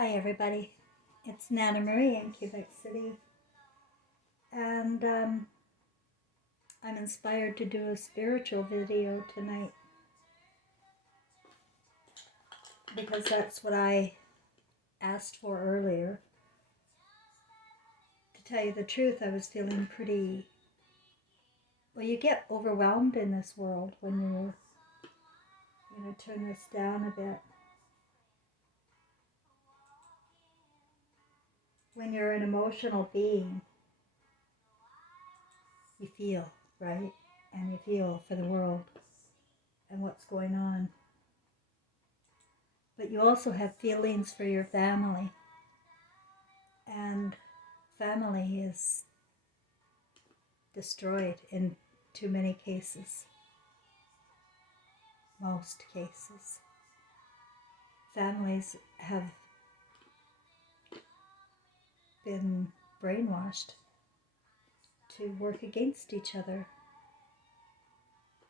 Hi everybody, it's Nana Marie in Quebec City, and I'm inspired to do a spiritual video tonight because that's what I asked for earlier. To tell you the truth, I was feeling you get overwhelmed in this world when you're going to turn this down a bit. When you're an emotional being, you feel, right? And you feel for the world and what's going on. But you also have feelings for your family. And family is destroyed in too many cases. Most cases. Families have been brainwashed to work against each other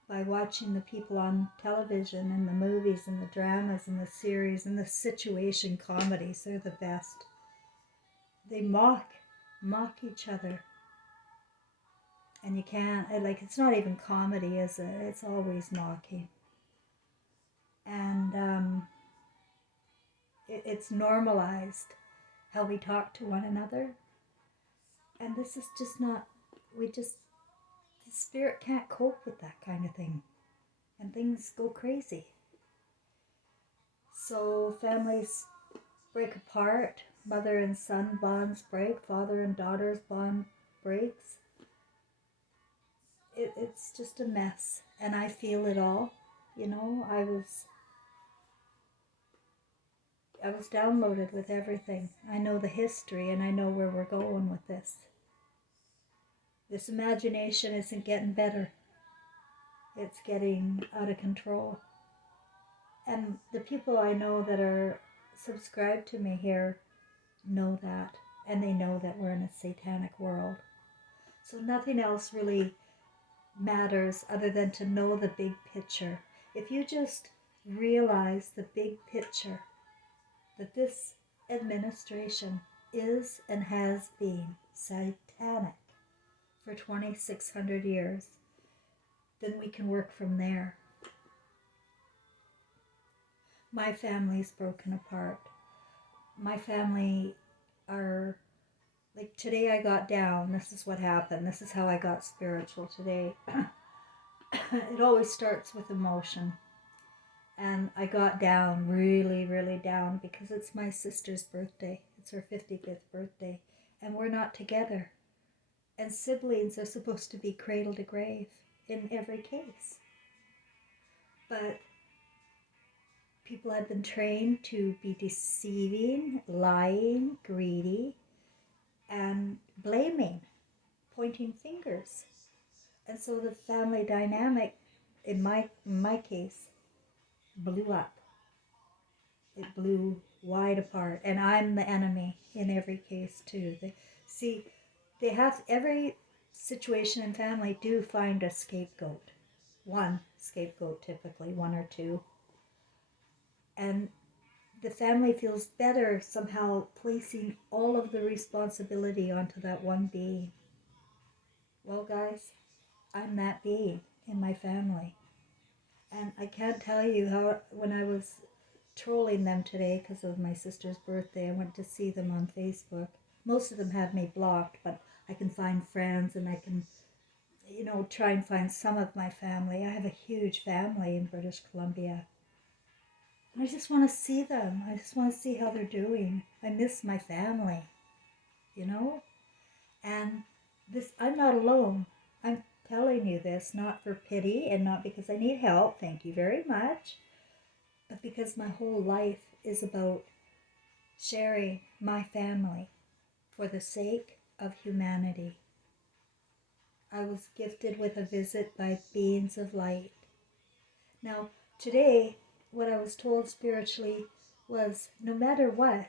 by watching the people on television and the movies and the dramas and the series and the situation comedies. They're the best. They mock each other. And you can't, it's not even comedy, is it? It's always mocking. And it's normalized how we talk to one another. And this is just not, the spirit can't cope with that kind of thing. And things go crazy. So families break apart, mother and son bonds break, father and daughter's bond breaks. It's just a mess. And I feel it all. I was downloaded with everything. I know the history and I know where we're going with this. This imagination isn't getting better. It's getting out of control. And the people I know that are subscribed to me here know that. And they know that we're in a satanic world. So nothing else really matters other than to know the big picture. If you just realize the big picture, that this administration is and has been satanic for 2,600 years, then we can work from there. My family's broken apart. My family are, like today I got down. This is what happened. This is how I got spiritual today. It always starts with emotion. And I got down, really, really down, because it's my sister's birthday. It's her 55th birthday. And we're not together. And siblings are supposed to be cradle to grave in every case. But people have been trained to be deceiving, lying, greedy, and blaming, pointing fingers. And so the family dynamic, in my case, blew up. It blew wide apart. And I'm the enemy in every case too. Every situation in family do find a scapegoat. One scapegoat typically, one or two. And the family feels better somehow placing all of the responsibility onto that one being. Well, guys, I'm that being in my family. And I can't tell you how, when I was trolling them today because of my sister's birthday, I went to see them on Facebook. Most of them have me blocked, but I can find friends and I can, try and find some of my family. I have a huge family in British Columbia. I just want to see them. I just want to see how they're doing. I miss my family, And I'm not alone. I'm telling you this not for pity and not because I need help, thank you very much, but because my whole life is about sharing my family for the sake of humanity. I was gifted with a visit by beings of light. Now, today, what I was told spiritually was no matter what,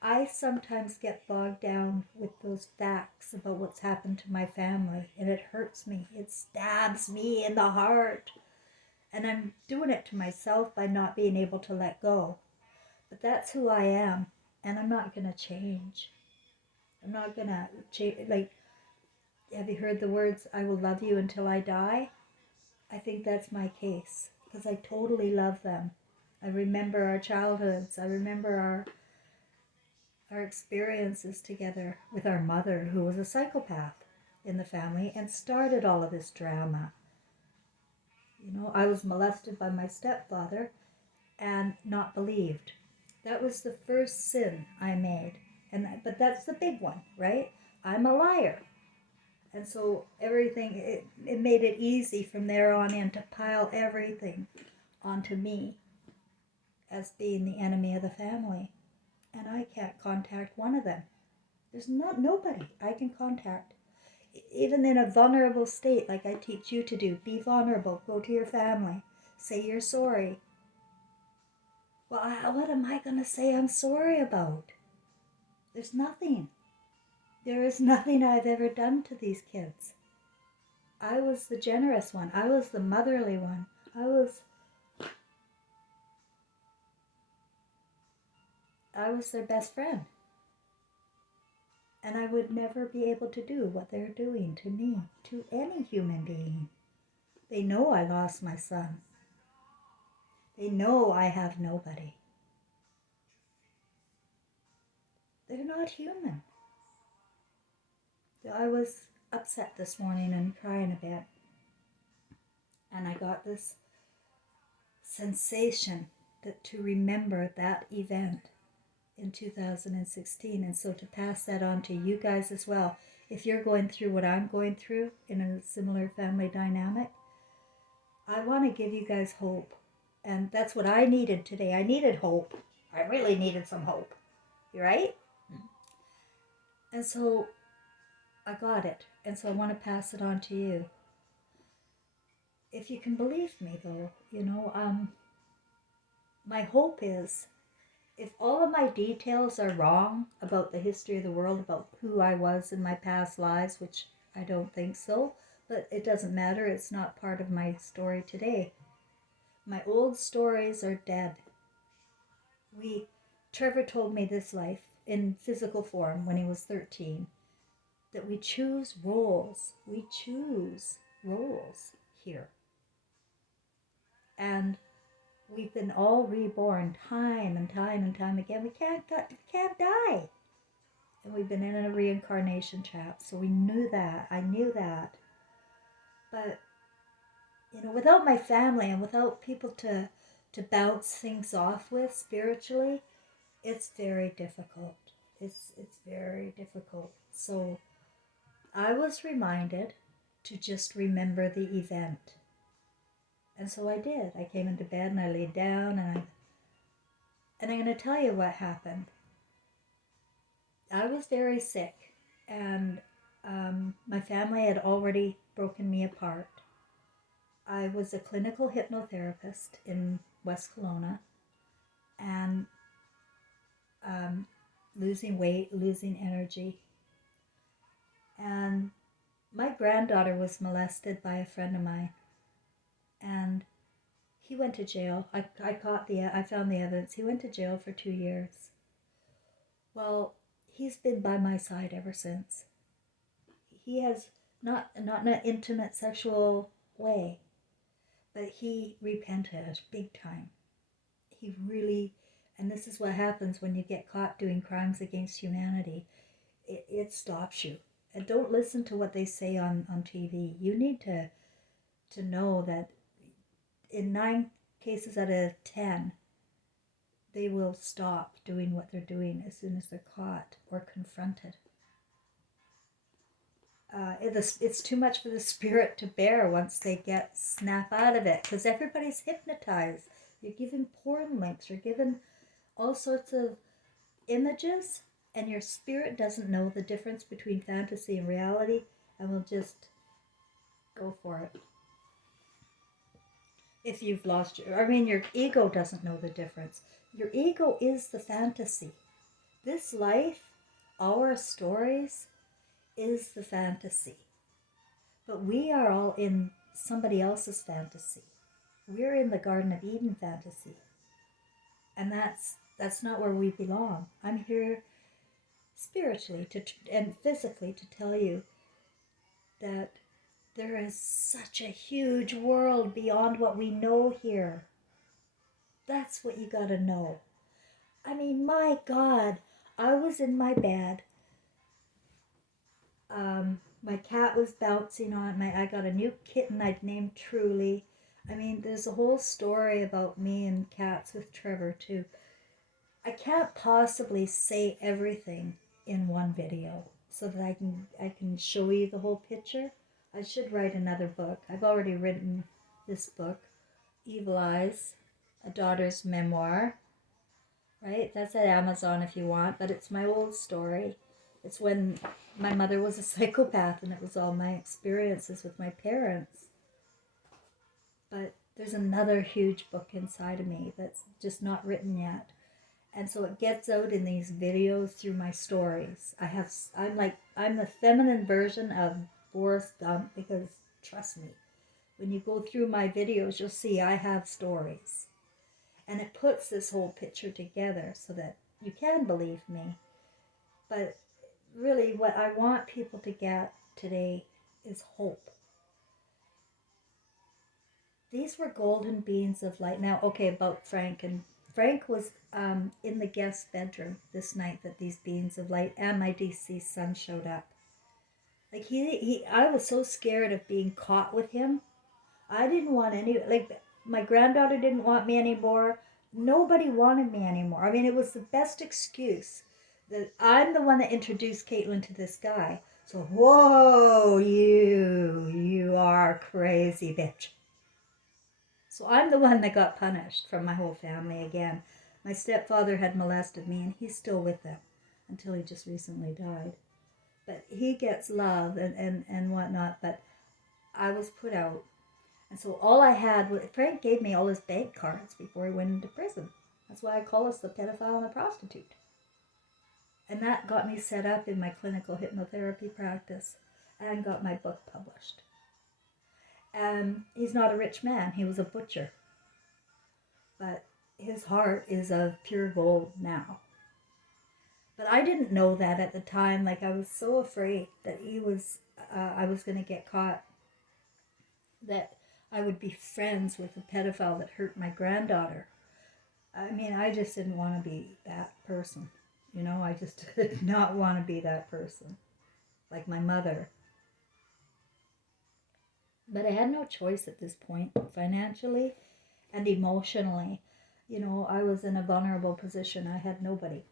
I sometimes get bogged down with those facts about what's happened to my family, and it hurts me. It stabs me in the heart. And I'm doing it to myself by not being able to let go. But that's who I am, and I'm not going to change. I'm not going to change. Like, have you heard the words, I will love you until I die? I think that's my case, because I totally love them. I remember our childhoods. I remember our experiences together with our mother, who was a psychopath in the family and started all of this drama. You know, I was molested by my stepfather and not believed. That was the first sin I made. But that's the big one, right? I'm a liar. And so everything, it made it easy from there on in to pile everything onto me as being the enemy of the family. And I can't contact one of them. There's nobody I can contact. Even in a vulnerable state, like I teach you to do, be vulnerable, go to your family, say you're sorry. Well, what am I going to say I'm sorry about? There's nothing. There is nothing I've ever done to these kids. I was the generous one. I was the motherly one. I was their best friend. And I would never be able to do what they're doing to me, to any human being. They know I lost my son. They know I have nobody. They're not human. I was upset this morning and crying a bit. And I got this sensation to remember that event in 2016. And so to pass that on to you guys as well. If you're going through what I'm going through in a similar family dynamic, I want to give you guys hope. And that's what I needed today. I needed hope. I really needed some hope. You right? And so I got it. And so I want to pass it on to you. If you can believe me, though, my hope is if all of my details are wrong about the history of the world, about who I was in my past lives, which I don't think so, but it doesn't matter. It's not part of my story today. My old stories are dead. Trevor told me this life in physical form when he was 13, that we choose roles. We choose roles here. And we've been all reborn time and time and time again. We can't die. And we've been in a reincarnation trap. So we knew that. I knew that. But, without my family and without people to bounce things off with spiritually, it's very difficult. It's very difficult. So I was reminded to just remember the event. And so I did. I came into bed and I laid down and I'm going to tell you what happened. I was very sick and my family had already broken me apart. I was a clinical hypnotherapist in West Kelowna and losing weight, losing energy. And my granddaughter was molested by a friend of mine. And he went to jail. I found the evidence. He went to jail for 2 years. Well, he's been by my side ever since. He has not in an intimate sexual way, but he repented big time. He really, and this is what happens when you get caught doing crimes against humanity. It stops you. And don't listen to what they say on TV. You need to know that in 9 cases out of 10, they will stop doing what they're doing as soon as they're caught or confronted. It's too much for the spirit to bear once they snap out of it, because everybody's hypnotized. You're given porn links, you're given all sorts of images, and your spirit doesn't know the difference between fantasy and reality and will just go for it. If you've lost your ego doesn't know the difference. Your ego is the fantasy. This life, our stories, is the fantasy. But we are all in somebody else's fantasy. We're in the Garden of Eden fantasy. And that's not where we belong. I'm here spiritually and physically to tell you that there is such a huge world beyond what we know here. That's what you gotta know. I mean, my God, I was in my bed. My cat was bouncing on my. I got a new kitten I'd named Truly. I mean, there's a whole story about me and cats with Trevor too. I can't possibly say everything in one video so that I can show you the whole picture. I should write another book. I've already written this book, Evil Eyes, a daughter's memoir. Right? That's at Amazon if you want, but it's my old story. It's when my mother was a psychopath and it was all my experiences with my parents. But there's another huge book inside of me that's just not written yet. And so it gets out in these videos through my stories. I'm the feminine version of Forrest Gump because trust me, when you go through my videos, you'll see I have stories. And it puts this whole picture together so that you can believe me. But really what I want people to get today is hope. These were golden beings of light. Now, okay, about Frank. And Frank was in the guest bedroom this night that these beings of light and my deceased son showed up. Like I was so scared of being caught with him. I didn't want my granddaughter didn't want me anymore. Nobody wanted me anymore. I mean, it was the best excuse that I'm the one that introduced Caitlin to this guy. So, whoa, you are crazy, bitch. So I'm the one that got punished from my whole family again. My stepfather had molested me, and he's still with them until he just recently died. But he gets love and whatnot, but I was put out. And so all I had was, Frank gave me all his bank cards before he went into prison. That's why I call us the pedophile and the prostitute. And that got me set up in my clinical hypnotherapy practice and got my book published. And he's not a rich man. He was a butcher. But his heart is of pure gold now. But I didn't know that at the time. Like, I was so afraid that I was going to get caught, that I would be friends with a pedophile that hurt my granddaughter. I mean, I just didn't want to be that person. You know, I just did not want to be that person. Like my mother. But I had no choice at this point, financially and emotionally. You know, I was in a vulnerable position. I had nobody.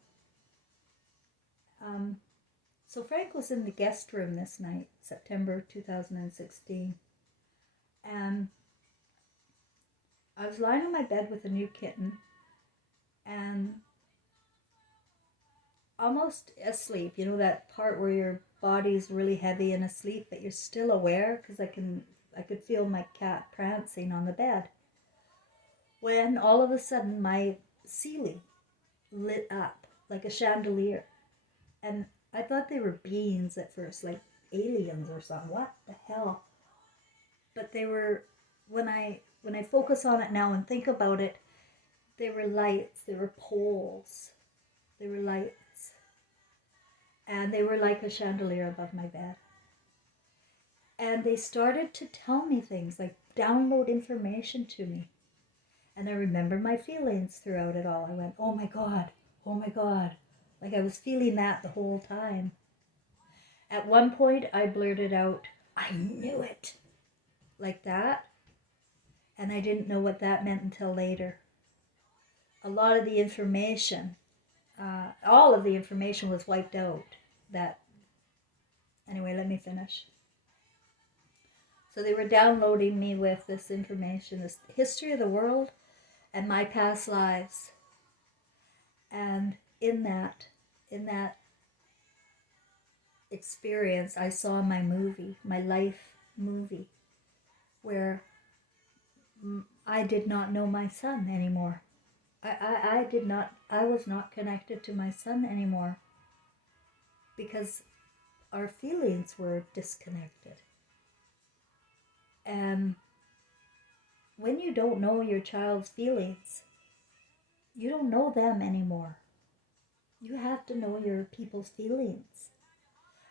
So Frank was in the guest room this night, September 2016. And I was lying on my bed with a new kitten and almost asleep. You know, that part where your body's really heavy and asleep, but you're still aware, because I could feel my cat prancing on the bed. When all of a sudden my ceiling lit up like a chandelier. And I thought they were beings at first, like aliens or something. What the hell? But they were, when I focus on it now and think about it, they were lights, they were poles, they were lights. And they were like a chandelier above my bed. And they started to tell me things, like download information to me. And I remember my feelings throughout it all. I went, oh my God, oh my God. Like I was feeling that the whole time. At one point, I blurted out, I knew it, like that. And I didn't know what that meant until later. A lot of the information, all of the information was wiped out. Anyway, let me finish. So they were downloading me with this information, this history of the world and my past lives. And in that experience, I saw my movie, my life movie, where I did not know my son anymore. I was not connected to my son anymore because our feelings were disconnected. And when you don't know your child's feelings, you don't know them anymore. You have to know your people's feelings.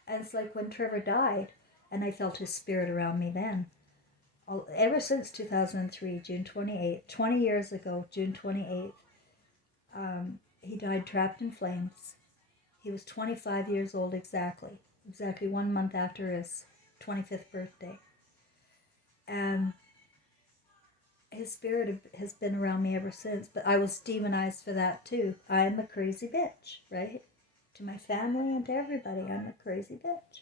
And it's like when Trevor died, and I felt his spirit around me then. Ever since 2003, June 28th, 20 years ago, June 28th, he died trapped in flames. He was 25 years old exactly 1 month after his 25th birthday. And his spirit has been around me ever since, but I was demonized for that too. I am a crazy bitch, right? To my family and to everybody, I'm a crazy bitch.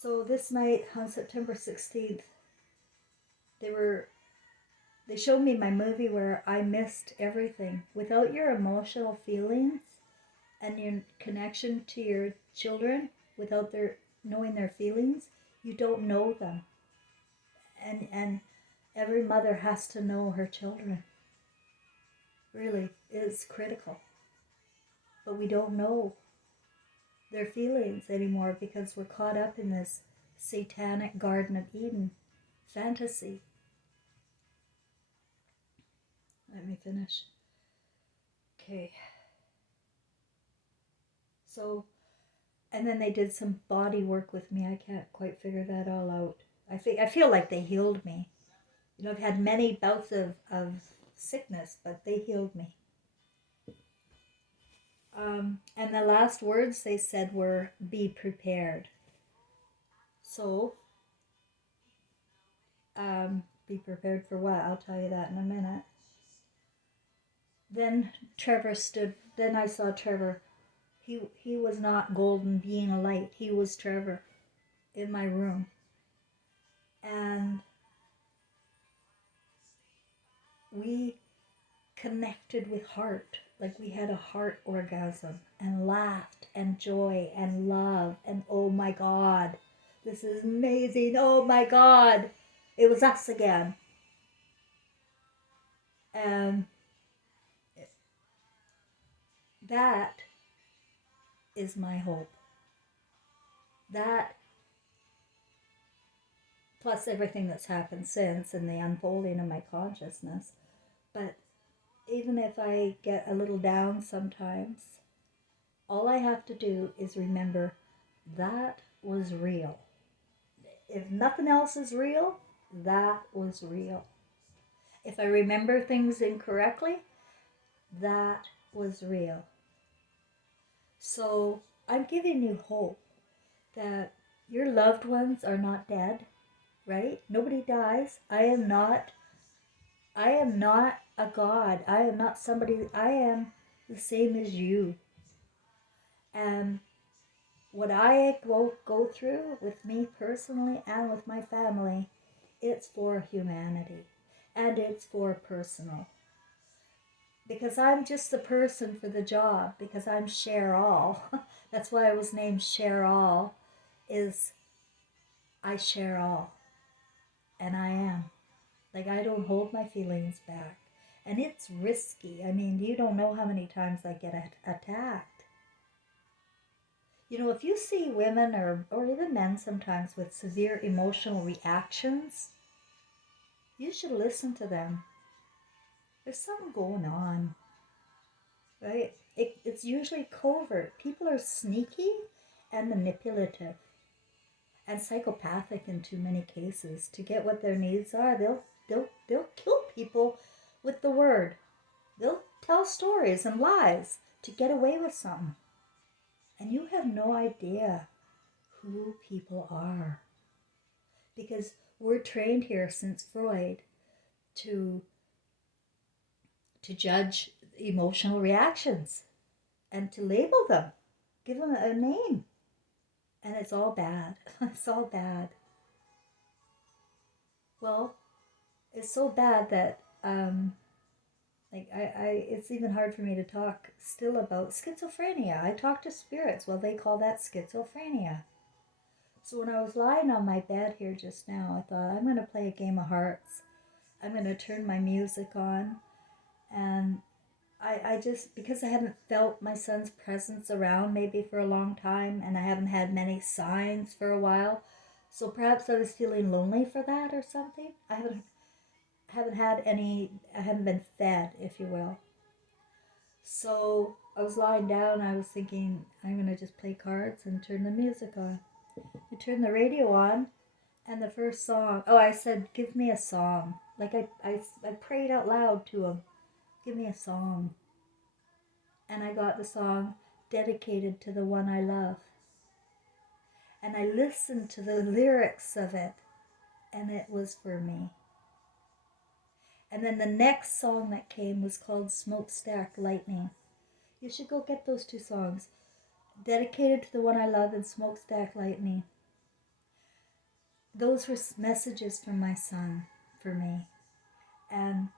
So this night on September 16th, they showed me my movie where I missed everything. Without your emotional feelings and your connection to your children, without their knowing their feelings, you don't know them. And every mother has to know her children. Really, it's critical. But we don't know their feelings anymore because we're caught up in this satanic Garden of Eden fantasy. Let me finish. Okay. So, and then they did some body work with me. I can't quite figure that all out. I feel like they healed me. You know, I've had many bouts of sickness, but they healed me. And the last words they said were, be prepared. So, be prepared for what? I'll tell you that in a minute. Then then I saw Trevor. He was not golden being a light. He was Trevor in my room. And we connected with heart. Like we had a heart orgasm and laughed and joy and love and oh my God, this is amazing. Oh my God, it was us again. And that is my hope. That plus everything that's happened since and the unfolding of my consciousness. But even if I get a little down sometimes, all I have to do is remember that was real. If nothing else is real, that was real. If I remember things incorrectly, that was real. So I'm giving you hope that your loved ones are not dead, right? Nobody dies. I am not a god. I am not somebody. I am the same as you. And what I go through with me personally and with my family, it's for humanity and it's for personal. Because I'm just the person for the job, because I'm share all. That's why I was named Share All, is I share all. And I am. Like, I don't hold my feelings back. And it's risky. I mean, you don't know how many times I get attacked. You know, if you see women or even men sometimes with severe emotional reactions, you should listen to them. There's something going on, right? It's usually covert. People are sneaky and manipulative and psychopathic in too many cases. To get what their needs are, they'll kill people with the word. They'll tell stories and lies to get away with something. And you have no idea who people are. Because we're trained here since Freud to judge emotional reactions and to label them, give them a name. And it's all bad. It's all bad. Well, it's so bad that it's even hard for me to talk still about schizophrenia. I talk to spirits. Well, they call that schizophrenia. So when I was lying on my bed here just now, I thought, I'm going to play a game of hearts. I'm going to turn my music on. And I just, because I haven't felt my son's presence around maybe for a long time, and I haven't had many signs for a while, so perhaps I was feeling lonely for that or something. I haven't, I haven't been fed, if you will. So I was lying down, I was thinking, I'm going to just play cards and turn the music on. I turned the radio on, and the first song, oh, I said, give me a song. Like I prayed out loud to him, give me a song. And I got the song dedicated to the one I love. And I listened to the lyrics of it, and it was for me. And then the next song that came was called Smokestack Lightning. You should go get those two songs. Dedicated to the one I love and Smokestack Lightning. Those were messages from my son for me. And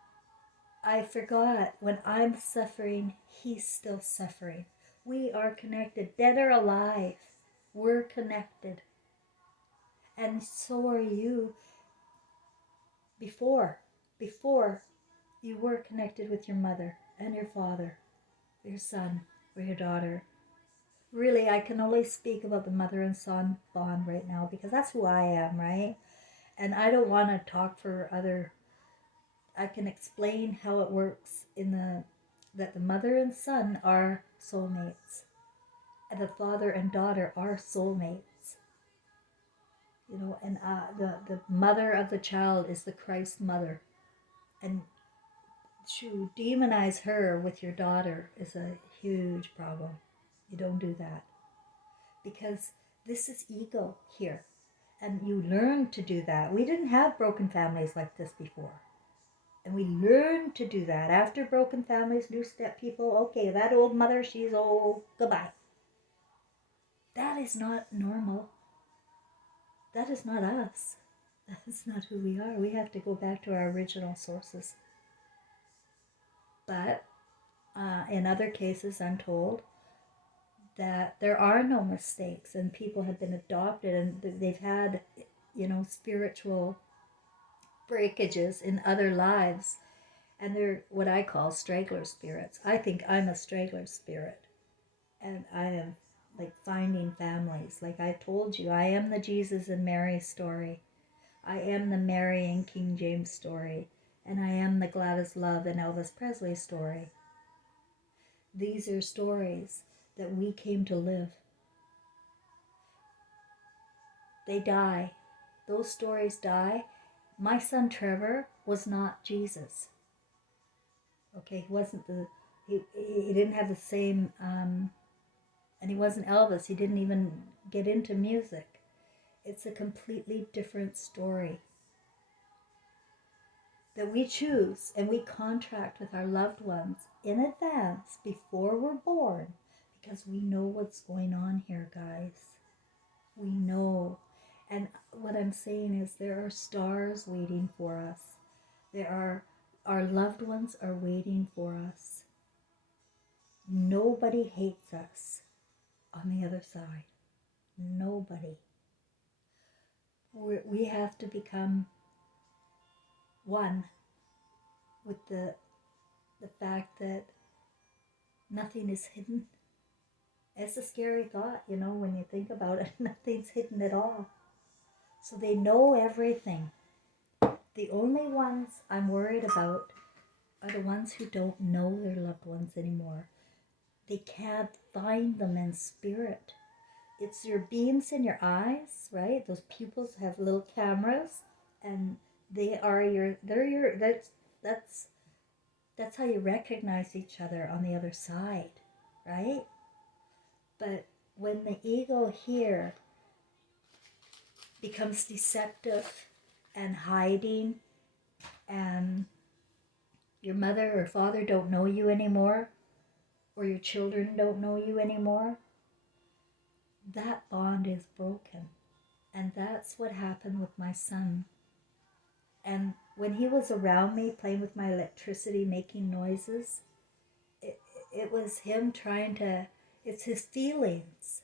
I forgot, when I'm suffering, he's still suffering. We are connected, dead or alive. We're connected. And so are you. Before you were connected with your mother and your father, your son or your daughter. Really, I can only speak about the mother and son bond right now because that's who I am, right? And I don't want to talk for other. I can explain how it works that the mother and son are soulmates, and the father and daughter are soulmates. You know, and the mother of the child is the Christ mother, and to demonize her with your daughter is a huge problem. You don't do that because this is ego here, and you learn to do that. We didn't have broken families like this before. And we learn to do that. After broken families, new step people, okay, that old mother, she's old, goodbye. That is not normal. That is not us. That is not who we are. We have to go back to our original sources. But in other cases, I'm told that there are no mistakes and people have been adopted and they've had, spiritual breakages in other lives. And they're what I call straggler spirits. I think I'm a straggler spirit. And I am like finding families. Like I told you, I am the Jesus and Mary story. I am the Mary and King James story. And I am the Gladys Love and Elvis Presley story. These are stories that we came to live. They die. Those stories die. My son Trevor was not Jesus. Okay, he wasn't he didn't have the same, and he wasn't Elvis. He didn't even get into music. It's a completely different story that we choose, and we contract with our loved ones in advance before we're born because we know what's going on here, guys. We know. And what I'm saying is there are stars waiting for us. Our loved ones are waiting for us. Nobody hates us on the other side. Nobody. We have to become one with the fact that nothing is hidden. It's a scary thought, when you think about it. Nothing's hidden at all. So they know everything. The only ones I'm worried about are the ones who don't know their loved ones anymore. They can't find them in spirit. It's your beams in your eyes, right? Those pupils have little cameras, and that's how you recognize each other on the other side, right? But when the ego here becomes deceptive and hiding, and your mother or father don't know you anymore, or your children don't know you anymore, that bond is broken. And that's what happened with my son. And when he was around me playing with my electricity, making noises, it was him trying to, it's his feelings.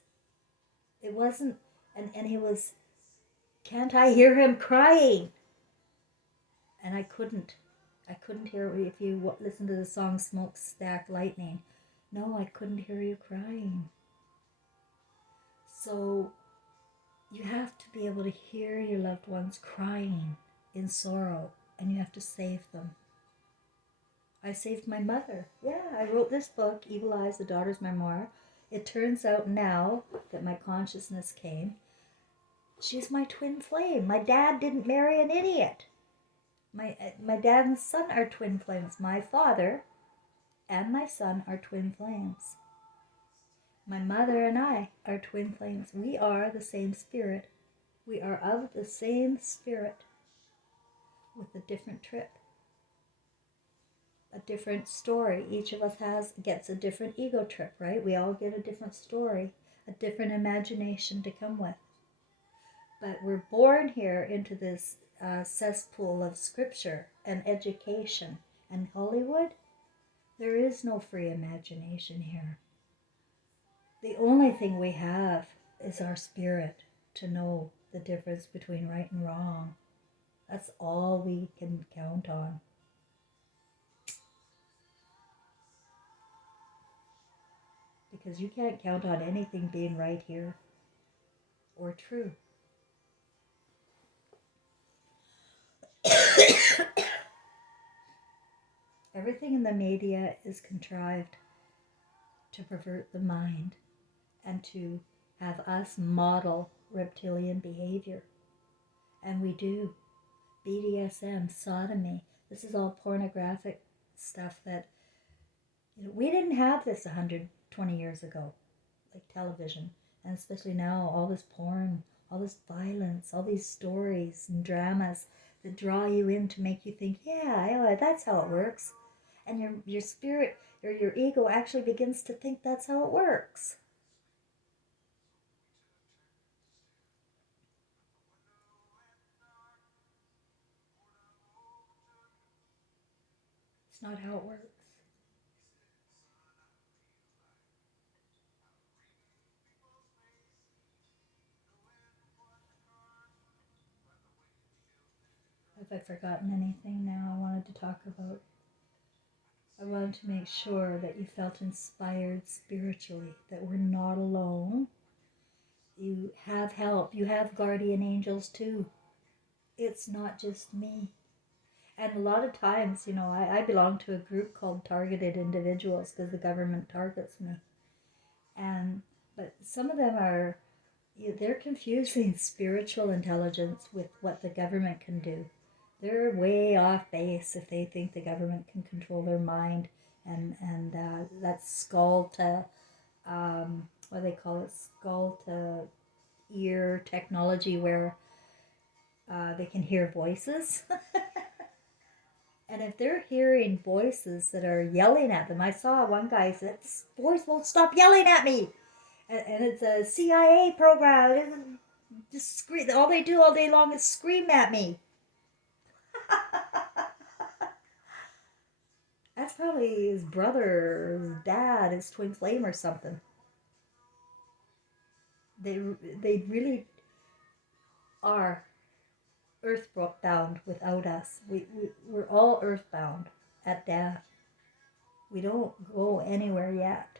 It wasn't, and he was, can't I hear him crying? And I couldn't hear, if you listen to the song Smokestack Lightning, no, I couldn't hear you crying. So you have to be able to hear your loved ones crying in sorrow. and you have to save them. I saved my mother. Yeah, I wrote this book, Evil Eyes, the Daughter's Memoir. It turns out now that my consciousness came, she's my twin flame. My dad didn't marry an idiot. My dad and son are twin flames. My father and my son are twin flames. My mother and I are twin flames. We are the same spirit. We are of the same spirit with a different trip, a different story. Each of us gets a different ego trip, right? We all get a different story, a different imagination to come with. But we're born here into this cesspool of scripture and education and Hollywood. There is no free imagination here. The only thing we have is our spirit to know the difference between right and wrong. That's all we can count on. Because you can't count on anything being right here or true. Everything in the media is contrived to pervert the mind and to have us model reptilian behavior. And we do. BDSM, sodomy, this is all pornographic stuff that, we didn't have this 120 years ago, like television. And especially now, all this porn, all this violence, all these stories and dramas that draw you in to make you think, yeah, that's how it works. And your spirit or your ego actually begins to think that's how it works. It's not how it works. Have I forgotten anything now I wanted to talk about? I wanted to make sure that you felt inspired spiritually, that we're not alone. You have help. You have guardian angels too. It's not just me. And a lot of times, I belong to a group called Targeted Individuals because the government targets me. But some of them they're confusing spiritual intelligence with what the government can do. They're way off base if they think the government can control their mind and that's skull to what do they call it, skull to ear technology where they can hear voices. And if they're hearing voices that are yelling at them, I saw one guy said, "This voice won't stop yelling at me," and it's a CIA program. Just scream. All they do all day long is scream at me. That's probably his brother, his dad, his twin flame, or something. They really are earthbound without us. We're all earthbound at death. We don't go anywhere yet.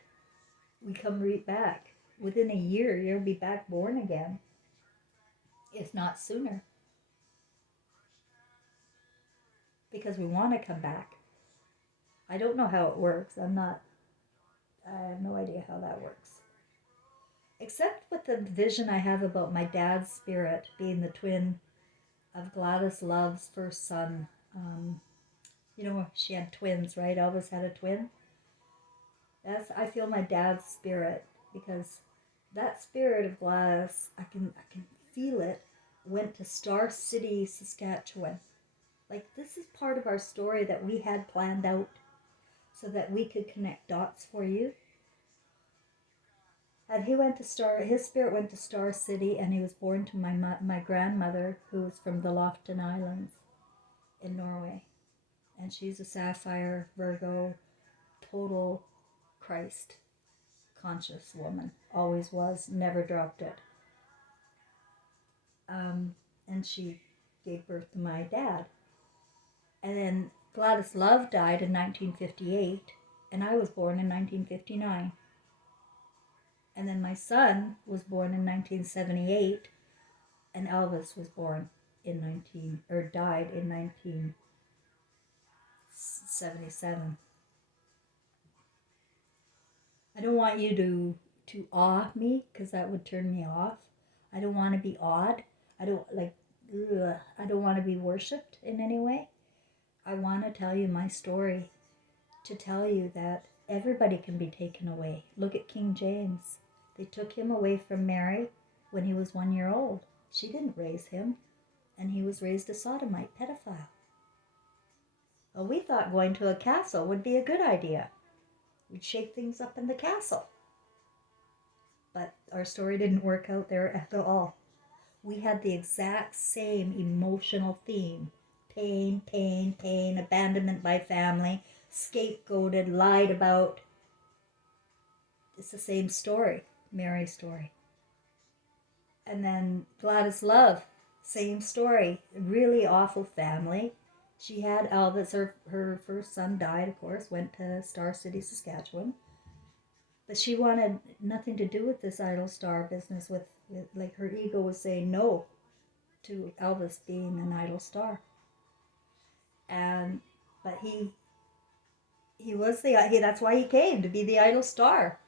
We come right back. Within a year, you'll be back born again, if not sooner. Because we want to come back. I don't know how it works. I have no idea how that works. Except with the vision I have about my dad's spirit being the twin of Gladys Love's first son. She had twins, right? Elvis had a twin. I feel my dad's spirit because that spirit of Gladys, I can feel it, went to Star City, Saskatchewan. Like, this is part of our story that we had planned out so that we could connect dots for you. And his spirit went to Star City, and he was born to my grandmother, who was from the Lofton Islands in Norway. And she's a Sapphire, Virgo, total Christ conscious woman. Always was, never dropped it. And she gave birth to my dad. And then Gladys Love died in 1958, and I was born in 1959. And then my son was born in 1978, and Elvis was born died in 1977. I don't want you to awe me, because that would turn me off. I don't want to be awed. I don't like. Ugh, I don't want to be worshipped in any way. I want to tell you my story, to tell you that everybody can be taken away. Look at King James. They took him away from Mary when he was 1 year old. She didn't raise him, and he was raised a sodomite, pedophile. Well, we thought going to a castle would be a good idea. We'd shake things up in the castle. But our story didn't work out there at all. We had the exact same emotional theme. Pain, pain, pain, abandonment by family, scapegoated, lied about. It's the same story, Mary's story. And then Gladys Love, same story. Really awful family. She had Elvis, her first son died, of course, went to Star City, Saskatchewan. But she wanted nothing to do with this idol star business, with like her ego was saying no to Elvis being an idol star. But he was that's why he came, to be the idol star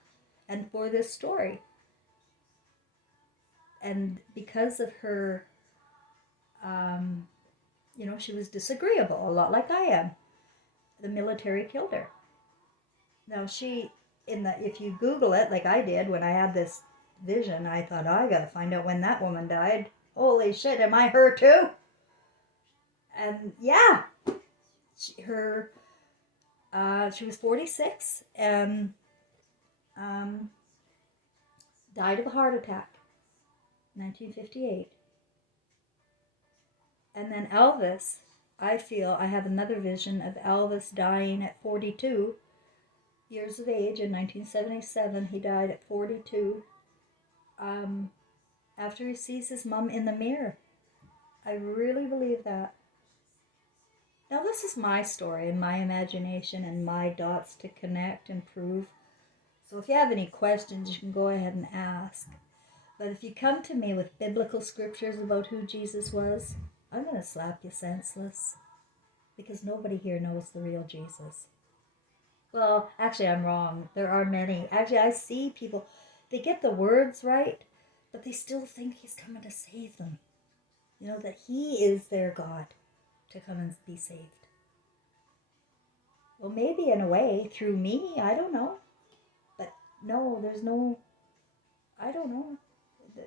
and for this story. And because of her, she was disagreeable, a lot like I am. The military killed her. Now if you Google it, like I did when I had this vision, I thought, I gotta find out when that woman died. Holy shit, am I her too? And yeah, she was 46 and died of a heart attack, 1958. And then Elvis, I feel I have another vision of Elvis dying at 42 years of age in 1977. He died at 42 after he sees his mom in the mirror. I really believe that. Now, this is my story and my imagination and my dots to connect and prove. So if you have any questions, you can go ahead and ask. But if you come to me with biblical scriptures about who Jesus was, I'm going to slap you senseless. Because nobody here knows the real Jesus. Well, actually, I'm wrong. There are many. Actually, I see people, they get the words right, but they still think he's coming to save them. That he is their God to come and be saved. Well, maybe in a way, through me, I don't know. But no, I don't know.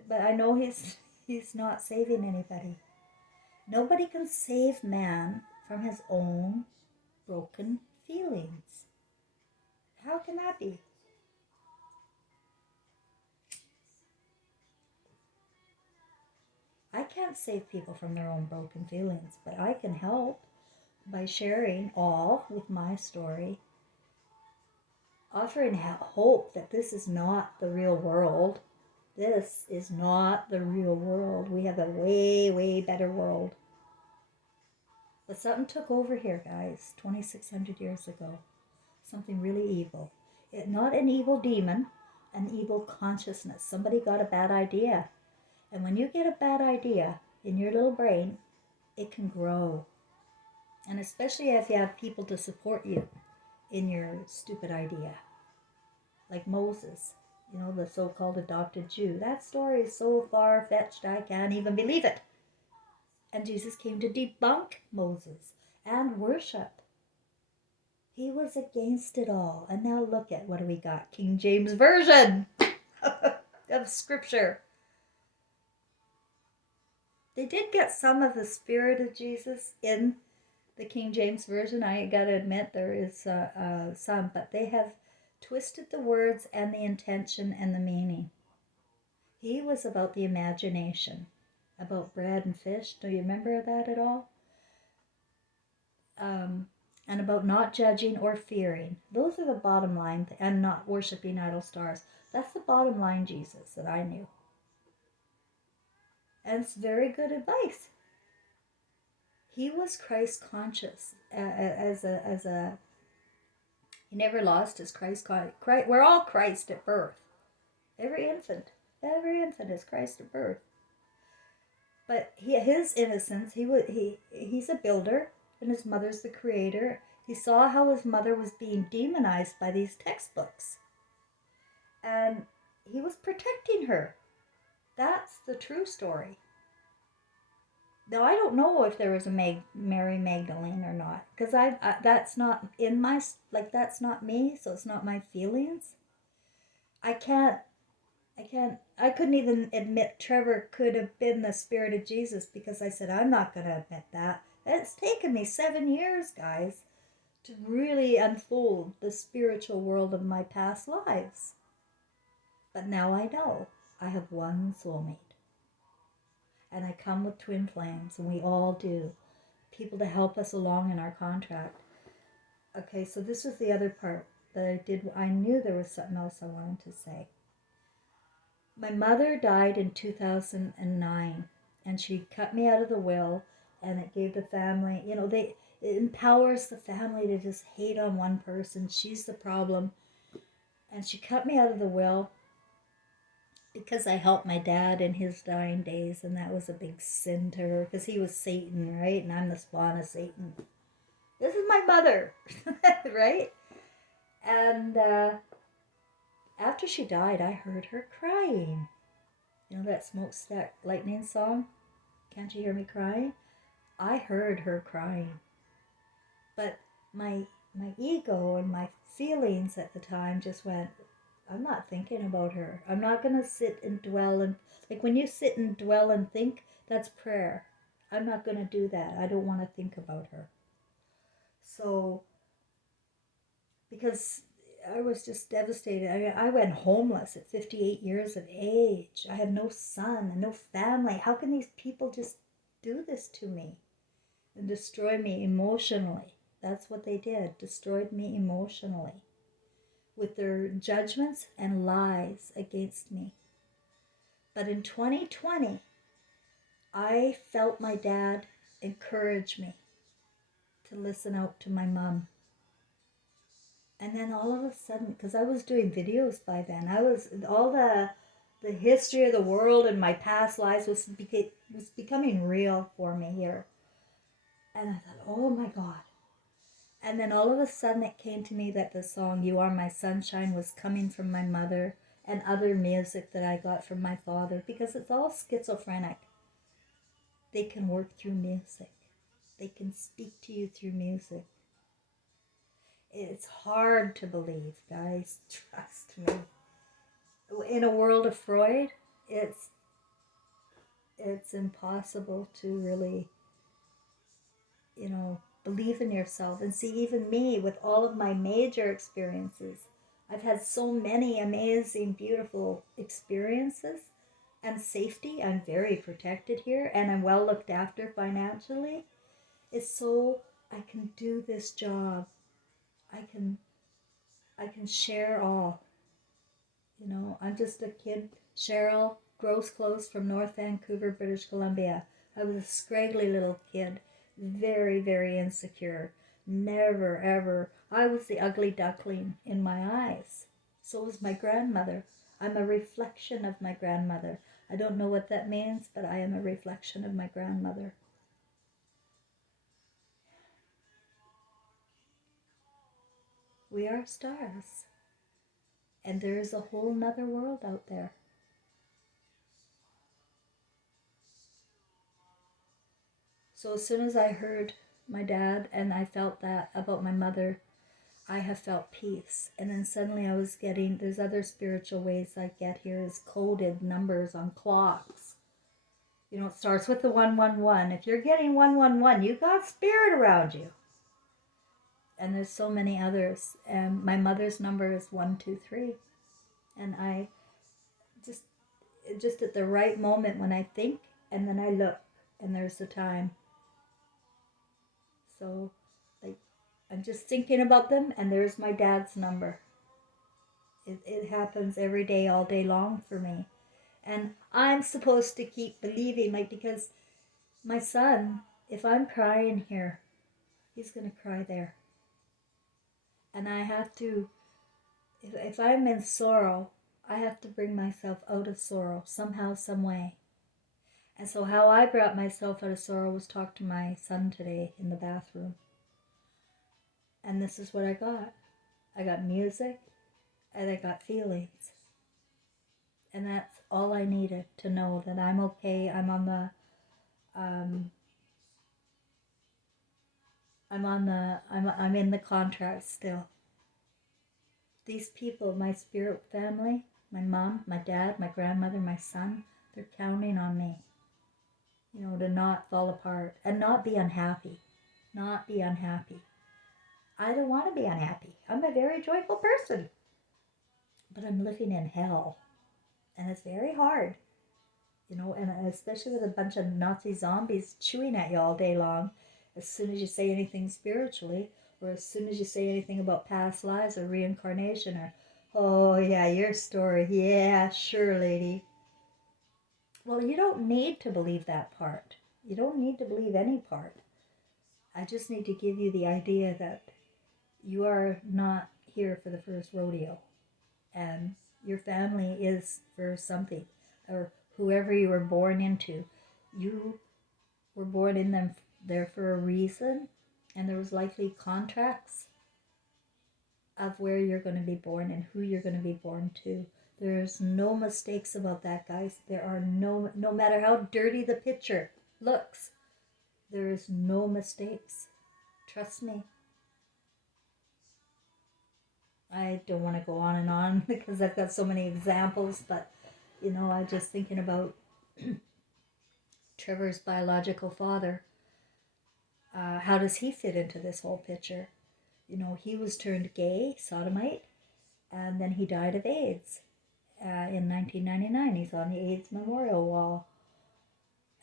But I know he's not saving anybody. Nobody can save man from his own broken feelings. How can that be? I can't save people from their own broken feelings, but I can help by sharing all with my story, offering hope that this is not the real world. This is not the real world. We have a way, way better world. But something took over here, guys, 2,600 years ago. Something really evil. Not an evil demon, an evil consciousness. Somebody got a bad idea. And when you get a bad idea in your little brain, it can grow. And especially if you have people to support you in your stupid idea. Like Moses, the so-called adopted Jew. That story is so far-fetched, I can't even believe it. And Jesus came to debunk Moses and worship. He was against it all. And now look at what do we got? King James Version of Scripture. They did get some of the spirit of Jesus in the King James Version. I gotta admit there is some, but they have twisted the words and the intention and the meaning. He was about the imagination, about bread and fish. Do you remember that at all? And about not judging or fearing. Those are the bottom line, and not worshiping idol stars. That's the bottom line Jesus that I knew. And it's very good advice. He was Christ conscious he never lost his Christ. We're all Christ at birth. Every infant is Christ at birth. But his innocence, he's a builder, and his mother's the creator. He saw how his mother was being demonized by these textbooks. And he was protecting her. That's the true story. Now, I don't know if there was a Mary Magdalene or not, because that's not in my, like, that's not me, so it's not my feelings. I can't, I couldn't even admit Trevor could have been the spirit of Jesus, because I said, I'm not going to admit that. It's taken me 7 years, guys, to really unfold the spiritual world of my past lives. But now I know I have one soulmate. And I come with twin flames, and we all do. People to help us along in our contract. Okay, so this was the other part that I did. I knew there was something else I wanted to say. My mother died in 2009, and she cut me out of the will, and it gave the family, it empowers the family to just hate on one person. She's the problem. And she cut me out of the will because I helped my dad in his dying days, and that was a big sin to her, because he was Satan, right? And I'm the spawn of Satan. This is my mother, right? And after she died, I heard her crying. You know that Smokestack Lightning song? Can't you hear me crying? I heard her crying. But my ego and my feelings at the time just went, I'm not thinking about her. I'm not going to sit and dwell and, like, when you sit and dwell and think, that's prayer. I'm not going to do that. I don't want to think about her. So, because I was just devastated. I went homeless at 58 years of age. I have no son and no family. How can these people just do this to me and destroy me emotionally? That's what they did, destroyed me emotionally with their judgments and lies against me. But in 2020, I felt my dad encourage me to listen out to my mom. And then all of a sudden, because I was doing videos by then, I was all the history of the world and my past lives was becoming real for me here. And I thought, oh my God. And then all of a sudden it came to me that the song You Are My Sunshine was coming from my mother and other music that I got from my father, because it's all schizophrenic. They can work through music. They can speak to you through music. It's hard to believe, guys. Trust me. In a world of Freud, it's impossible to really, believe in yourself. And see, even me, with all of my major experiences, I've had so many amazing, beautiful experiences and safety. I'm very protected here, and I'm well looked after financially. It's so I can do this job. I can share all. I'm just a kid, Cheryl Gross Close from North Vancouver, British Columbia. I was a scraggly little kid, very, very insecure. Never, ever. I was the ugly duckling in my eyes. So was my grandmother. I'm a reflection of my grandmother. I don't know what that means, but I am a reflection of my grandmother. We are stars. And there is a whole nother world out there. So as soon as I heard my dad and I felt that about my mother, I have felt peace. And then suddenly I was getting, there's other spiritual ways I get here, is coded numbers on clocks. It starts with the 111. If you're getting 111, you got spirit around you. And there's so many others. And my mother's number is 123. And I just at the right moment when I think, and then I look, and there's the time. So, like, I'm just thinking about them, and there's my dad's number. It happens every day, all day long for me. And I'm supposed to keep believing, like, because my son, if I'm crying here, he's going to cry there. And I have to, if I'm in sorrow, I have to bring myself out of sorrow somehow, some way. And so how I brought myself out of sorrow was talk to my son today in the bathroom. And this is what I got. I got music and I got feelings. And that's all I needed to know that I'm okay. Um, I'm in the contract still. These people, my spirit family, my mom, my dad, my grandmother, my son, they're counting on me, to not fall apart and not be unhappy. Not be unhappy. I don't want to be unhappy. I'm a very joyful person, but I'm living in hell, and it's very hard, and especially with a bunch of Nazi zombies chewing at you all day long. As soon as you say anything spiritually, or as soon as you say anything about past lives or reincarnation, or, oh yeah, your story, yeah, sure, lady. Well, you don't need to believe that part. You don't need to believe any part. I just need to give you the idea that you are not here for the first rodeo, and your family is for something, or whoever you were born into, you were born in them there for a reason, and there was likely contracts of where you're going to be born and who you're going to be born to. There's no mistakes about that, guys. There are no matter how dirty the picture looks, there is no mistakes. Trust me. I don't want to go on and on because I've got so many examples, but I just thinking about Trevor's biological father. How does he fit into this whole picture? He was turned gay, sodomite, and then he died of AIDS in 1999. He's on the AIDS memorial wall,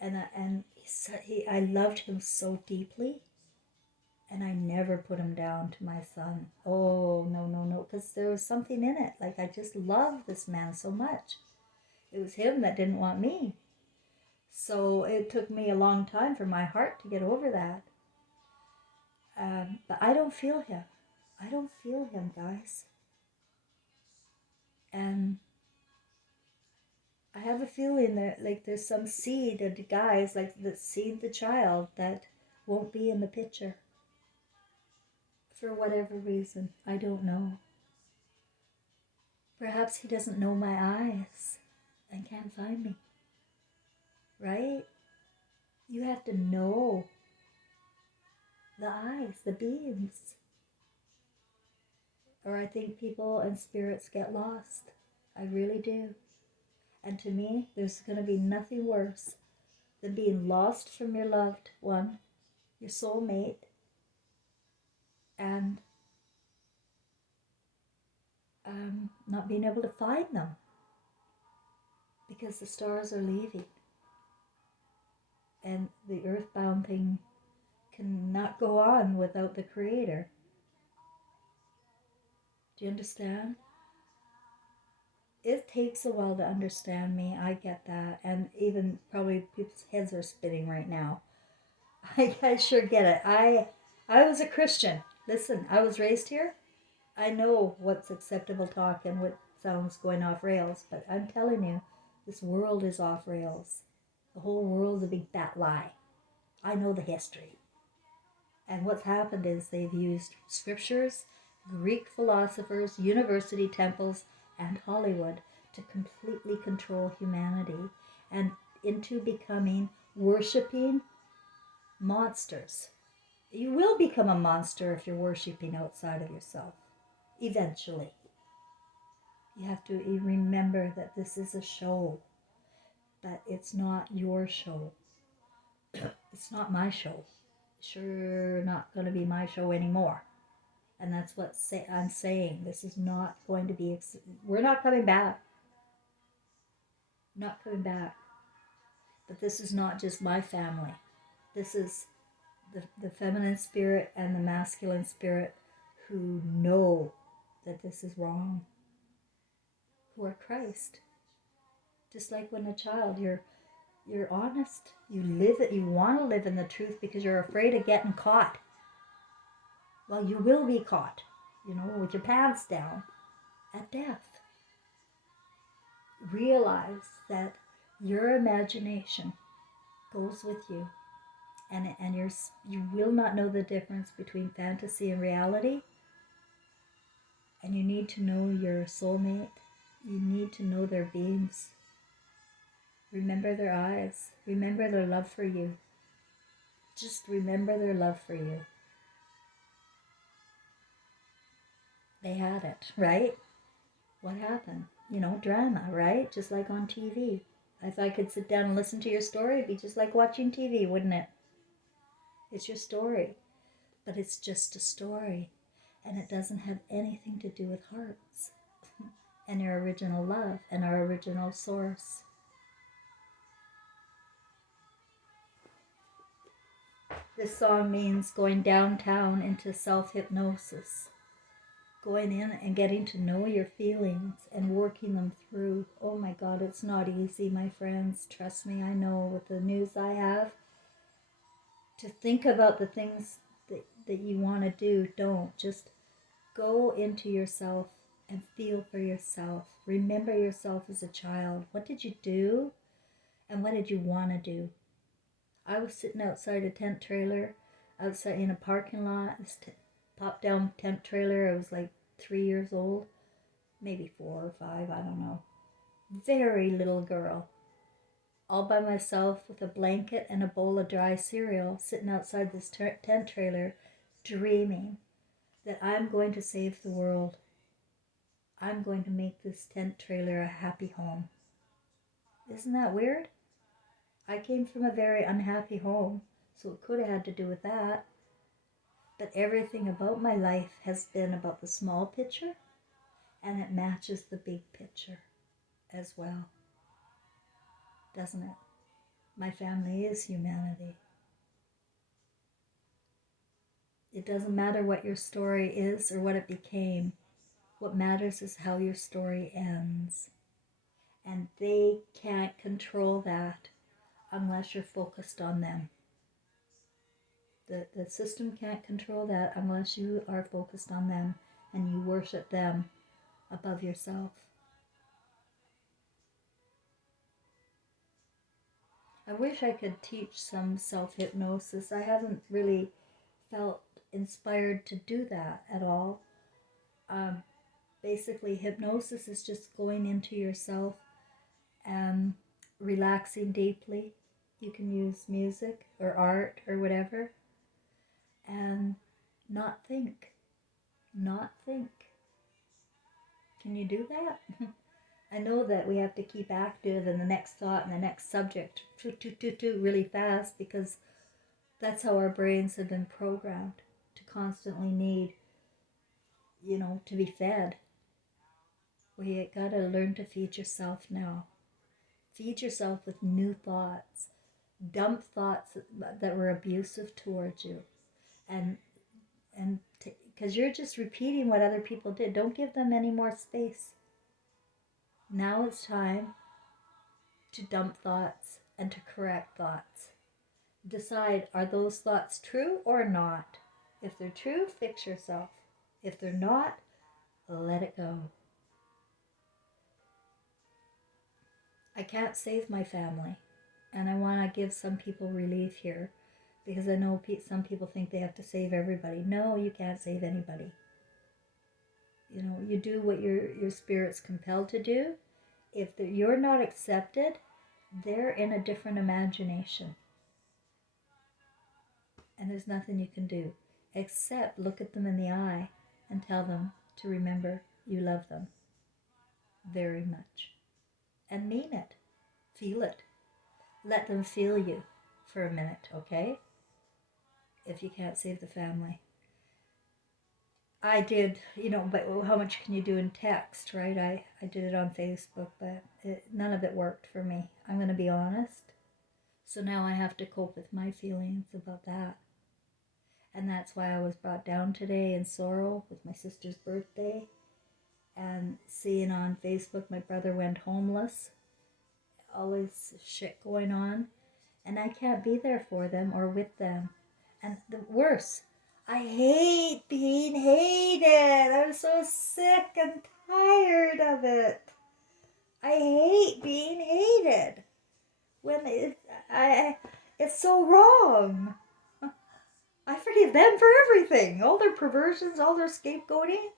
and I loved him so deeply, and I never put him down to my son. Oh, no, no, no, because there was something in it. Like, I just love this man so much. It was him that didn't want me. So it took me a long time for my heart to get over that. But I don't feel him. I don't feel him, guys. And I have a feeling that like there's some seed of guys like that seed the child that won't be in the picture. For whatever reason, I don't know. Perhaps he doesn't know my eyes and can't find me. Right? You have to know the eyes, the beings. Or I think people and spirits get lost. I really do. And to me, there's going to be nothing worse than being lost from your loved one, your soulmate, and not being able to find them because the stars are leaving. And the earthbound thing cannot go on without the Creator. Do you understand? It takes a while to understand me. I get that. And even probably people's heads are spinning right now. I sure get it. I was a Christian. Listen, I was raised here. I know what's acceptable talk and what sounds going off rails, but I'm telling you, this world is off rails. The whole world's a big fat lie. I know the history. And what's happened is they've used scriptures, Greek philosophers, university temples, and Hollywood to completely control humanity and into becoming worshiping monsters. You will become a monster if you're worshiping outside of yourself, eventually. You have to remember that this is a show, but it's not your show. It's not my show. Sure not going to be my show anymore. And that's what I'm saying. This is not going to be, we're not coming back. Not coming back. But this is not just my family. This is the feminine spirit and the masculine spirit who know that this is wrong, who are Christ. Just like when a child, you're honest. You live it. You want to live in the truth because you're afraid of getting caught. Well, you will be caught, with your pants down at death. Realize that your imagination goes with you and you will not know the difference between fantasy and reality. And you need to know your soulmate. You need to know their beams. Remember their eyes. Remember their love for you. Just remember their love for you. They had it, right? What happened? Drama, right? Just like on TV. If I could sit down and listen to your story, it'd be just like watching TV, wouldn't it? It's your story. But it's just a story. And it doesn't have anything to do with hearts and your original love and our original source. This song means going downtown into self-hypnosis. Going in and getting to know your feelings and working them through. Oh my God, it's not easy, my friends. Trust me, I know with the news I have. To think about the things that you want to do, don't. Just go into yourself and feel for yourself. Remember yourself as a child. What did you do? And what did you want to do? I was sitting outside a tent trailer, outside in a parking lot. This popped down tent trailer. I was like 3 years old, maybe 4 or 5, I don't know. Very little girl, all by myself with a blanket and a bowl of dry cereal, sitting outside this tent trailer, dreaming that I'm going to save the world. I'm going to make this tent trailer a happy home. Isn't that weird? I came from a very unhappy home, so it could have had to do with that. But everything about my life has been about the small picture, and it matches the big picture as well. Doesn't it? My family is humanity. It doesn't matter what your story is or what it became. What matters is how your story ends. And they can't control that unless you're focused on them. The system can't control that unless you are focused on them and you worship them above yourself. I wish I could teach some self-hypnosis. I haven't really felt inspired to do that at all. Basically, hypnosis is just going into yourself and relaxing deeply. You can use music or art or whatever and not think. Not think. Can you do that? I know that we have to keep active in the next thought and the next subject really fast because that's how our brains have been programmed to constantly need, to be fed. We gotta learn to feed yourself now. Feed yourself with new thoughts. Dump thoughts that were abusive towards you. And because you're just repeating what other people did. Don't give them any more space. Now it's time to dump thoughts and to correct thoughts. Decide, are those thoughts true or not? If they're true, fix yourself. If they're not, let it go. I can't save my family, and I want to give some people relief here because I know some people think they have to save everybody. No, you can't save anybody. You do what your spirit's compelled to do. If you're not accepted, they're in a different imagination. And there's nothing you can do except look at them in the eye and tell them to remember you love them very much. And mean it. Feel it. Let them feel you for a minute, okay? If you can't save the family. I did, but how much can you do in text, right? I did it on Facebook, but none of it worked for me. I'm going to be honest. So now I have to cope with my feelings about that. And that's why I was brought down today in sorrow with my sister's birthday. And seeing on Facebook my brother went homeless. All this shit going on. And I can't be there for them or with them. And the worse, I hate being hated. I'm so sick and tired of it. I hate being hated. When it's so wrong. forgive them for everything, all their perversions, all their scapegoating,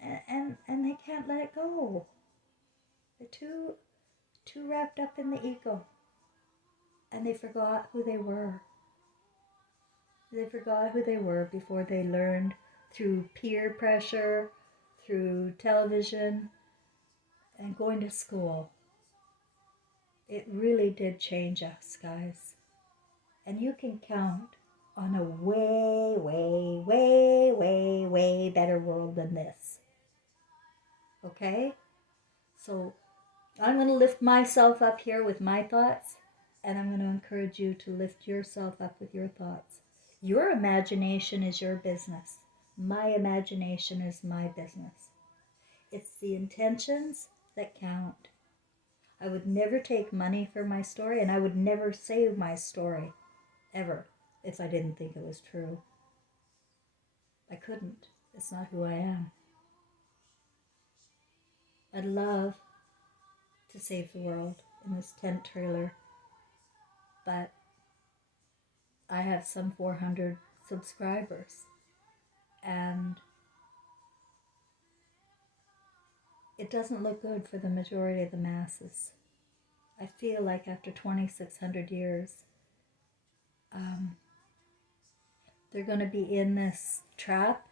and they can't let it go. They're too wrapped up in the ego, and they forgot who they were. They forgot who they were before they learned through peer pressure, through television, and going to school. It really did change us, guys. And you can count on a way, way, way, way, way better world than this. Okay? So I'm going to lift myself up here with my thoughts, and I'm going to encourage you to lift yourself up with your thoughts. Your imagination is your business. My imagination is my business. It's the intentions that count. I would never take money for my story, and I would never say my story, ever, if I didn't think it was true. I couldn't. It's not who I am. I'd love to save the world in this tent trailer, but I have some 400 subscribers, and it doesn't look good for the majority of the masses. I feel like after 2,600 years, they're going to be in this trap,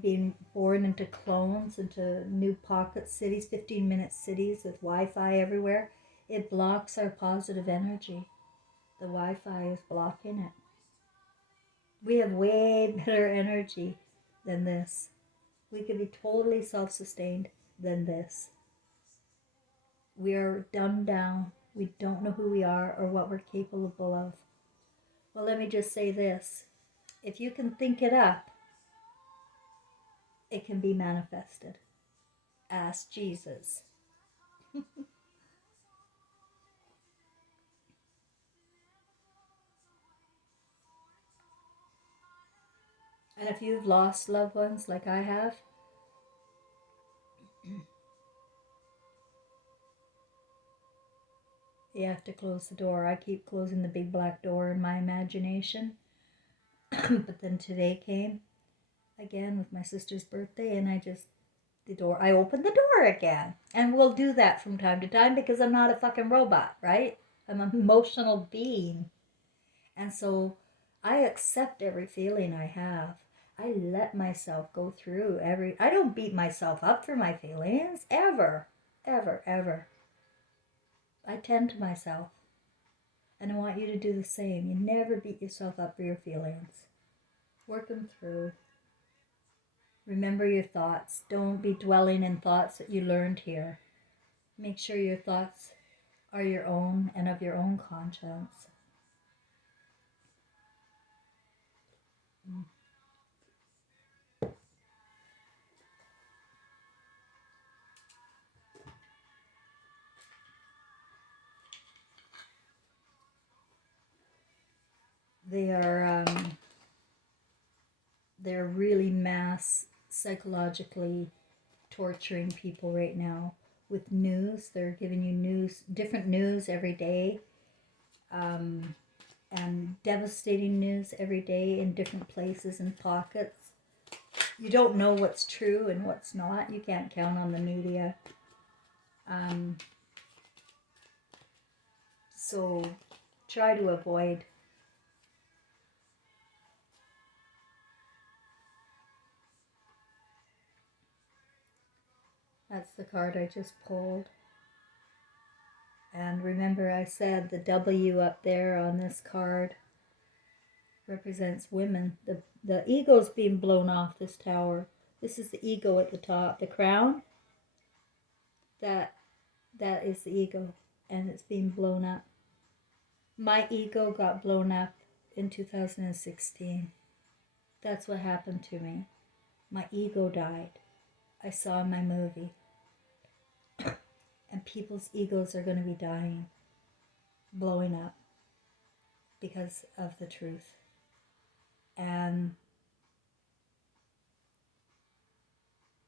being born into clones, into new pocket cities, 15-minute cities with Wi-Fi everywhere. It blocks our positive energy. The Wi-Fi is blocking it. We have way better energy than this. We could be totally self-sustained than this. We are dumbed down. We don't know who we are or what we're capable of. Well, let me just say this. If you can think it up, it can be manifested. Ask Jesus. And if you've lost loved ones like I have, you have to close the door. I keep closing the big black door in my imagination. But then today came again with my sister's birthday, and I opened the door again. And we'll do that from time to time because I'm not a fucking robot, right? I'm an emotional being. And so I accept every feeling I have. I let myself go through I don't beat myself up for my feelings, ever, ever, ever. I tend to myself. And I want you to do the same. You never beat yourself up for your feelings. Work them through. Remember your thoughts. Don't be dwelling in thoughts that you learned here. Make sure your thoughts are your own and of your own conscience. They're really mass psychologically torturing people right now with news. They're giving you different news every day, and devastating news every day in different places and pockets. You don't know what's true and what's not. You can't count on the media. So try to avoid. That's the card I just pulled. And remember, I said the W up there on this card represents women. The ego's being blown off this tower. This is the ego at the top. The crown, that is the ego, and it's being blown up. My ego got blown up in 2016. That's what happened to me. My ego died. I saw my movie. And people's egos are going to be dying, blowing up because of the truth. And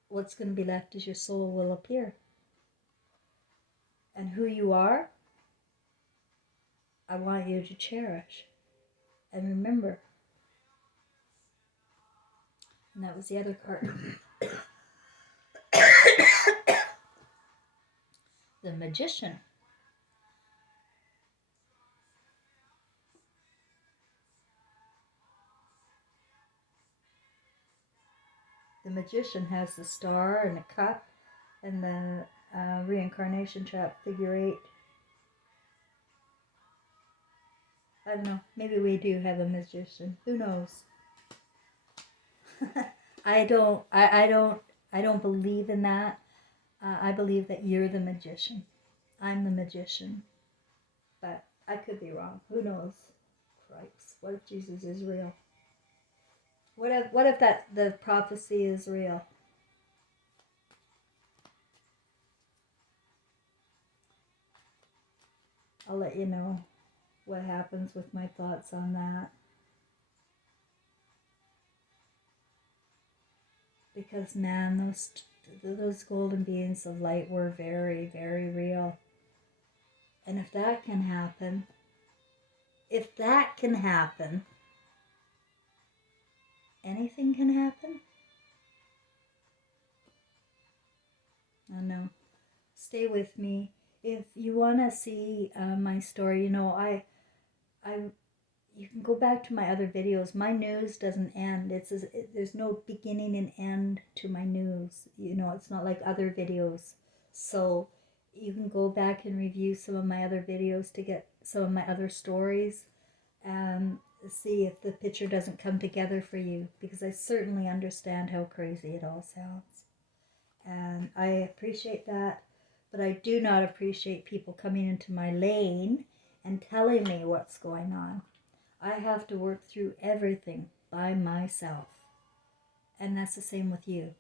what's going to be left is your soul will appear. And who you are, I want you to cherish. And remember, And that was the other card. The Magician. The Magician has the star and the cup and the reincarnation trap, figure 8. I don't know. Maybe we do have a magician. Who knows? I don't believe in that. I believe that you're the magician. I'm the magician. But I could be wrong. Who knows? Christ. What if Jesus is real? What if that the prophecy is real? I'll let you know what happens with my thoughts on that. Because man, those golden beings of light were very, very real. And if that can happen, anything can happen. I know. Stay with me. If you want to see my story, you know, you can go back to my other videos. My news doesn't end. There's no beginning and end to my news. You know, it's not like other videos. So you can go back and review some of my other videos to get some of my other stories and see if the picture doesn't come together for you, because I certainly understand how crazy it all sounds. And I appreciate that, but I do not appreciate people coming into my lane and telling me what's going on. I have to work through everything by myself. And that's the same with you.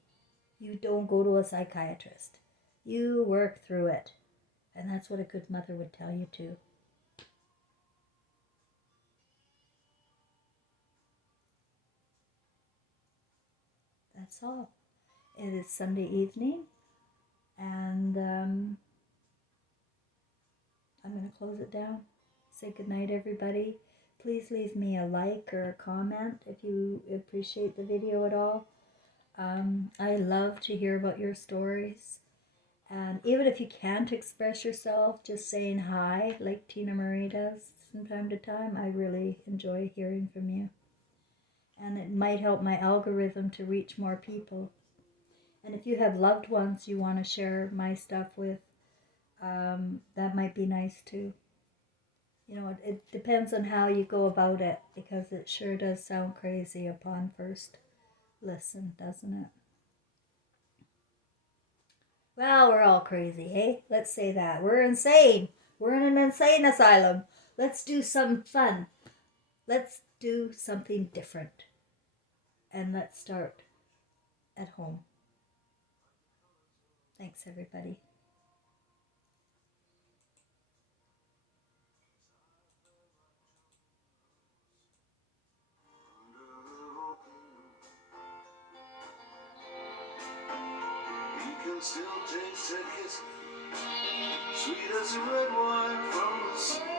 You don't go to a psychiatrist. You work through it. And that's what a good mother would tell you too. That's all. It is Sunday evening, and I'm going to close it down. Say goodnight, everybody. Please leave me a like or a comment if you appreciate the video at all. I love to hear about your stories. And even if you can't express yourself, just saying hi, like Tina Marie does from time to time, I really enjoy hearing from you. And it might help my algorithm to reach more people. And if you have loved ones you want to share my stuff with, that might be nice too. You know, it depends on how you go about it, because it sure does sound crazy upon first listen, doesn't it? Well, we're all crazy, hey? Let's say that. We're insane. We're in an insane asylum. Let's do some fun. Let's do something different. And let's start at home. Thanks, everybody. You can still taste that kiss, sweet as a red wine from the sea.